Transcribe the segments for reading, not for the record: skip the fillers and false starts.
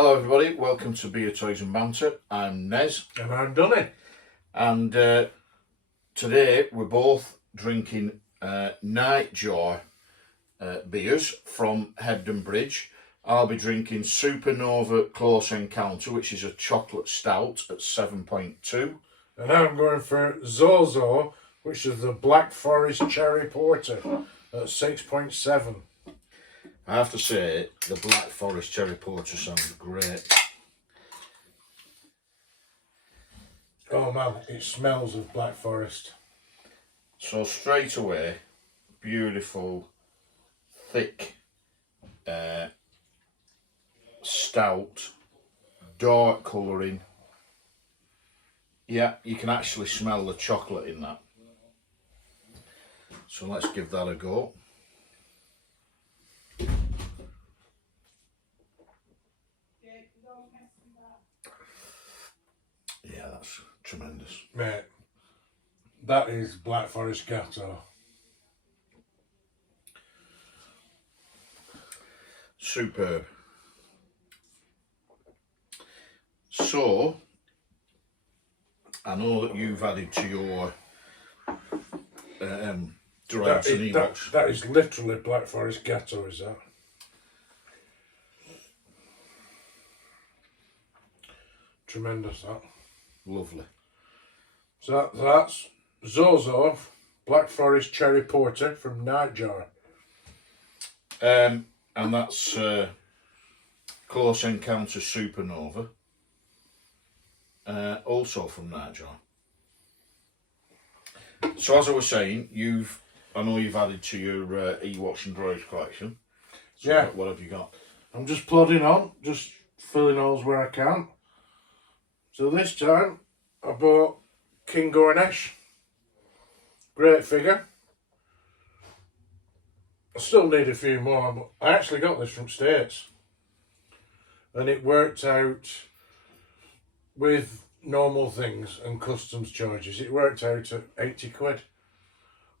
Hello everybody, welcome to Beer, Toys and Banter. I'm Nez. And I'm Donny. And today we're both drinking Nightjar beers from Hebden Bridge. I'll be drinking Supernova Close Encounter, which is a chocolate stout at 7.2. And I'm going for Zozo, which is the Black Forest Cherry Porter at 6.7. I have to say, the Black Forest Cherry Porter sounds great. Oh man, it smells of Black Forest. So straight away, beautiful, thick, stout, dark colouring. Yeah, you can actually smell the chocolate in that. So let's give that a go. Yeah, that's tremendous. Mate, that is Black Forest Gatto. Superb. So, I know that you've added to your droids and Ewoks. That is literally Black Forest Gatto, is that? Tremendous, that. Lovely. So that's Zozo Black Forest Cherry Porter from Nightjar. And that's Close Encounter Supernova, also from Nightjar. So as I was saying, I know you've added to your Ewoks and Droids collection. So yeah. What have you got? I'm just plodding on, just filling holes where I can. So this time I bought King Gornesh. Great figure. I still need a few more, but I actually got this from States. And it worked out with normal things and customs charges. It worked out at 80 quid.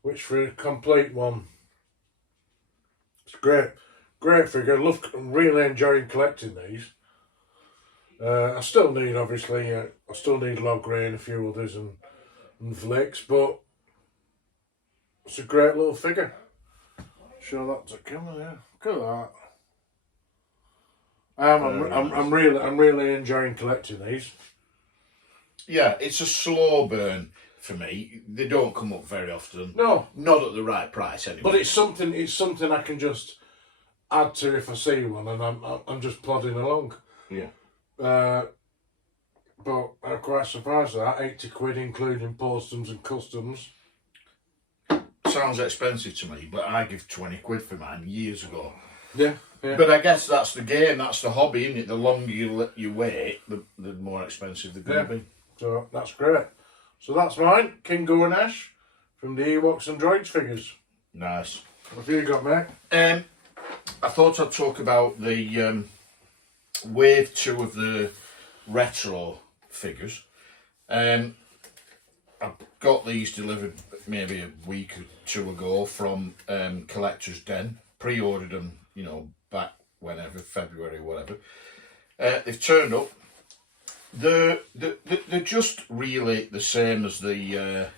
Which for a complete one, it's great. Great figure. I'm really enjoying collecting these. I still need, obviously, I still need Log Ray and a few others and Flicks, but it's a great little figure. Show that to camera there. Look at that. I'm really enjoying collecting these. Yeah, it's a slow burn for me. They don't come up very often. No, not at the right price anyway. But it's something I can just add to if I see one, and I'm just plodding along. Yeah. But I'm quite surprised at that. 80 quid including postums and customs. Sounds expensive to me, but I give 20 quid for mine years ago. Yeah. But I guess that's the game, that's the hobby, isn't it? The longer you wait, the more expensive they're going to be. So that's great. So that's mine, King Gornesh, from the Ewoks and Droids figures. Nice. What have you got, mate? I thought I'd talk about the wave 2 of the retro figures. I got these delivered maybe a week or two ago from Collector's Den. Pre-ordered them, back whenever, February or whatever. They've turned up. They're just really the same as the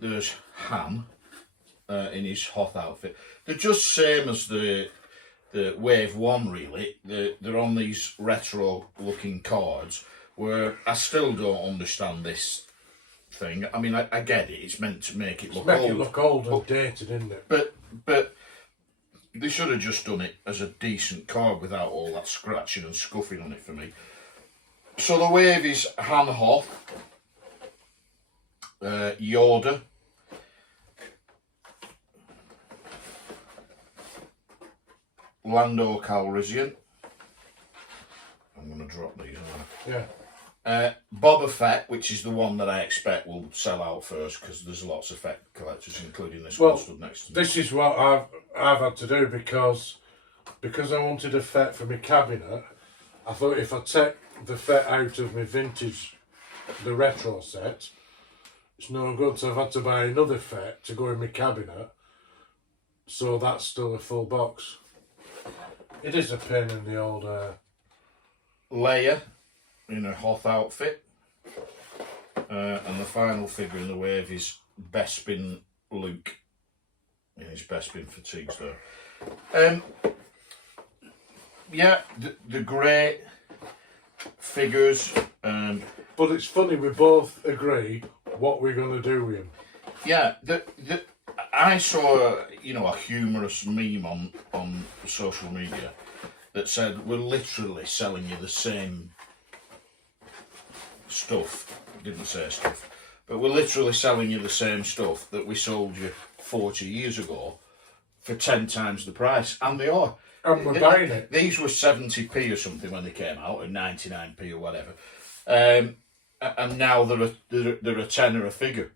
there's Han in his Hoth outfit. They're just same as the Wave 1 really. They're on these retro looking cards where I still don't understand this thing. I mean, I get it. It's meant to make it look old. It look old and dated, isn't it? But they should have just done it as a decent card without all that scratching and scuffing on it for me. So the wave is Han Hoth, Yoda, Lando Calrissian. I'm going to drop these on. Yeah. Boba Fett, which is the one that I expect will sell out first because there's lots of Fett collectors, including this one stood next to me. This is what I've had to do because I wanted a Fett for my cabinet. I thought if I take the Fett out of my vintage, the retro set, it's no good. So I've had to buy another Fett to go in my cabinet. So that's still a full box. It is a pain in the old Leia in a Hoth outfit. And the final figure in the wave is Bespin Luke in his Bespin fatigues there. Yeah, the great figures. But it's funny, we both agree what we're going to do with him. Yeah, I saw a humorous meme on social media that said we're literally selling you the same stuff. Didn't say stuff, but we're literally selling you the same stuff that we sold you 40 years ago for 10 times the price, and they are. And we're buying it. These were 70p or something when they came out, or 99p or whatever, and now they're a tenner a figure.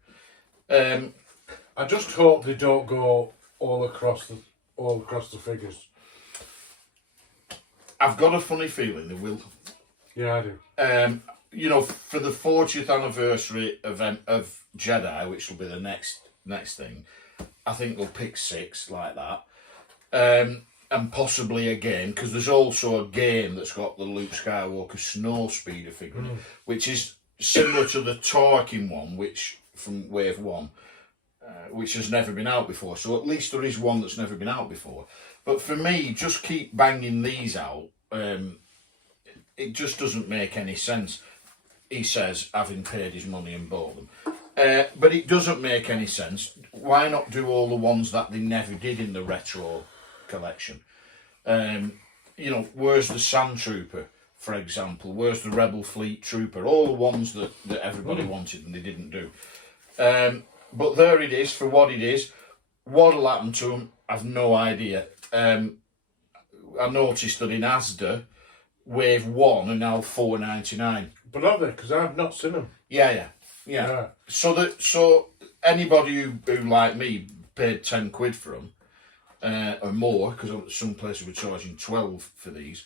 I just hope they don't go all across the figures. I've got a funny feeling they will. Yeah, I do. For the 40th anniversary event of Jedi, which will be the next thing, I think they'll pick 6 like that. And possibly a game, because there's also a game that's got the Luke Skywalker snow speeder figure in it, which is similar to the Tarkin one, which from Wave 1, which has never been out before. So at least there is one that's never been out before. But for me, just keep banging these out. It just doesn't make any sense. He says, having paid his money and bought them. But it doesn't make any sense. Why not do all the ones that they never did in the retro collection? Where's the Sand Trooper, for example? Where's the Rebel Fleet Trooper? All the ones that everybody wanted and they didn't do. But there it is for what it is. What'll happen to them? I've no idea. I noticed that in Asda, Wave 1 are now $4.99. But are they? Because I've not seen them. Yeah. So anybody who like me paid £10 for them, or more, because some places were charging 12 for these.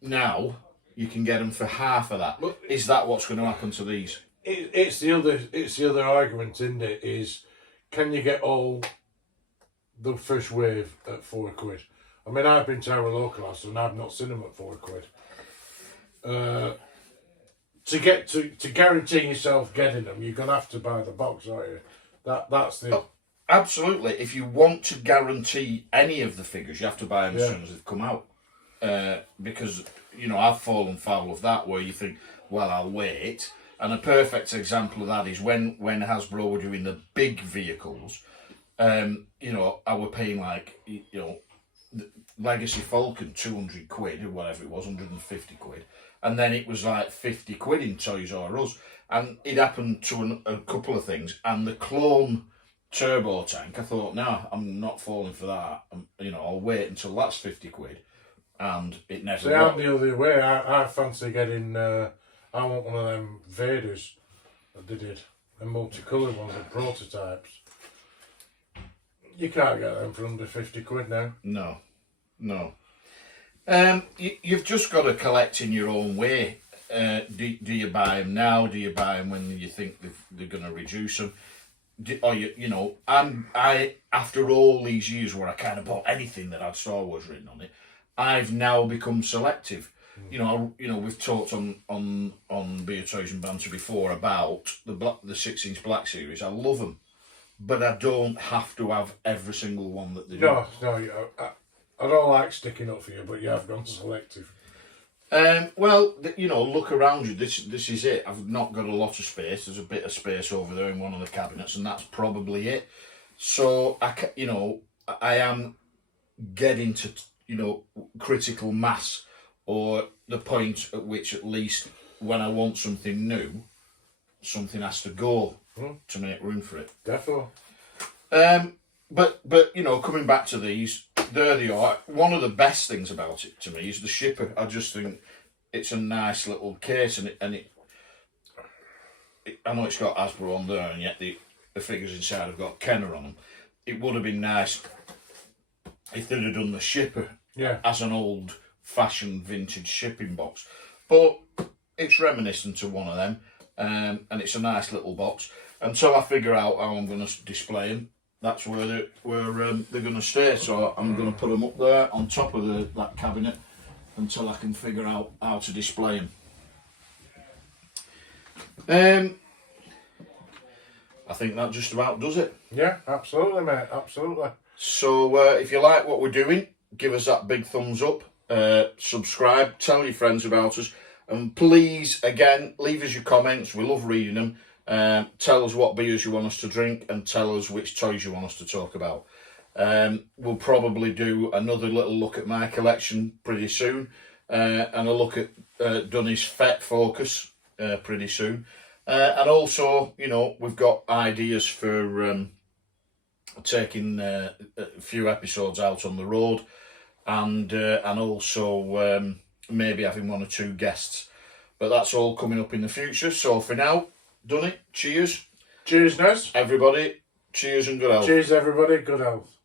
Now you can get them for half of that. But is that what's going to happen to these? It's the other argument, isn't it? Is can you get all the first wave at £4? I mean, I've been to our local house and I've not seen them at £4. To guarantee yourself getting them, you're gonna have to buy the box, aren't you? That's the. Oh, absolutely. If you want to guarantee any of the figures, you have to buy them as soon as they've come out. Because I've fallen foul of that, where you think, well, I'll wait. And a perfect example of that is when Hasbro were doing the big vehicles. I were paying Legacy Falcon £200 or whatever it was, £150, and then it was like £50 in Toys R Us, and it happened to a couple of things. And the clone turbo tank, I thought, no, I'm not falling for that. I'll wait until that's £50, and it never. See, I'm the other way. I fancy getting. I want one of them Vaders that they did, the multicoloured ones, the prototypes. You can't get them for under £50 now. No. You've just got to collect in your own way. Do you buy them now? Do you buy them when you think they're going to reduce them? I after all these years where I kind of bought anything that had Star Wars written on it, I've now become selective. We've talked on Beer Toys and Banter before about the 6-inch Black Series. I love them, but I don't have to have every single one that they do. No, I don't like sticking up for you, but you have gone selective. Look around you. This is it. I've not got a lot of space. There's a bit of space over there in one of the cabinets, and that's probably it. So I am getting to critical mass, or the point at which at least when I want something new, something has to go to make room for it. Definitely. But coming back to these, there they are. One of the best things about it to me is the shipper. I just think it's a nice little case, and it I know it's got Hasbro on there, and yet the figures inside have got Kenner on them. It would have been nice if they'd have done the shipper as an old-fashioned vintage shipping box. But it's reminiscent of one of them, and it's a nice little box. Until I figure out how I'm going to display them, that's where they're going to stay. So I'm going to put them up there on top of that cabinet until I can figure out how to display them. I think that just about does it. Yeah, absolutely, mate. Absolutely. So if you like what we're doing, give us that big thumbs up. Subscribe, tell your friends about us, and please, again, leave us your comments. We love reading them. Tell us what beers you want us to drink, and tell us which toys you want us to talk about. We'll probably do another little look at my collection pretty soon, and a look at Dunny's FET Focus pretty soon. And also, you know, we've got ideas for taking a few episodes out on the road, and also maybe having 1 or 2 guests. But that's all coming up in the future. So for now, Dunny, cheers. Cheers, Nez. Everybody, cheers and good health. Cheers, everybody. Good health.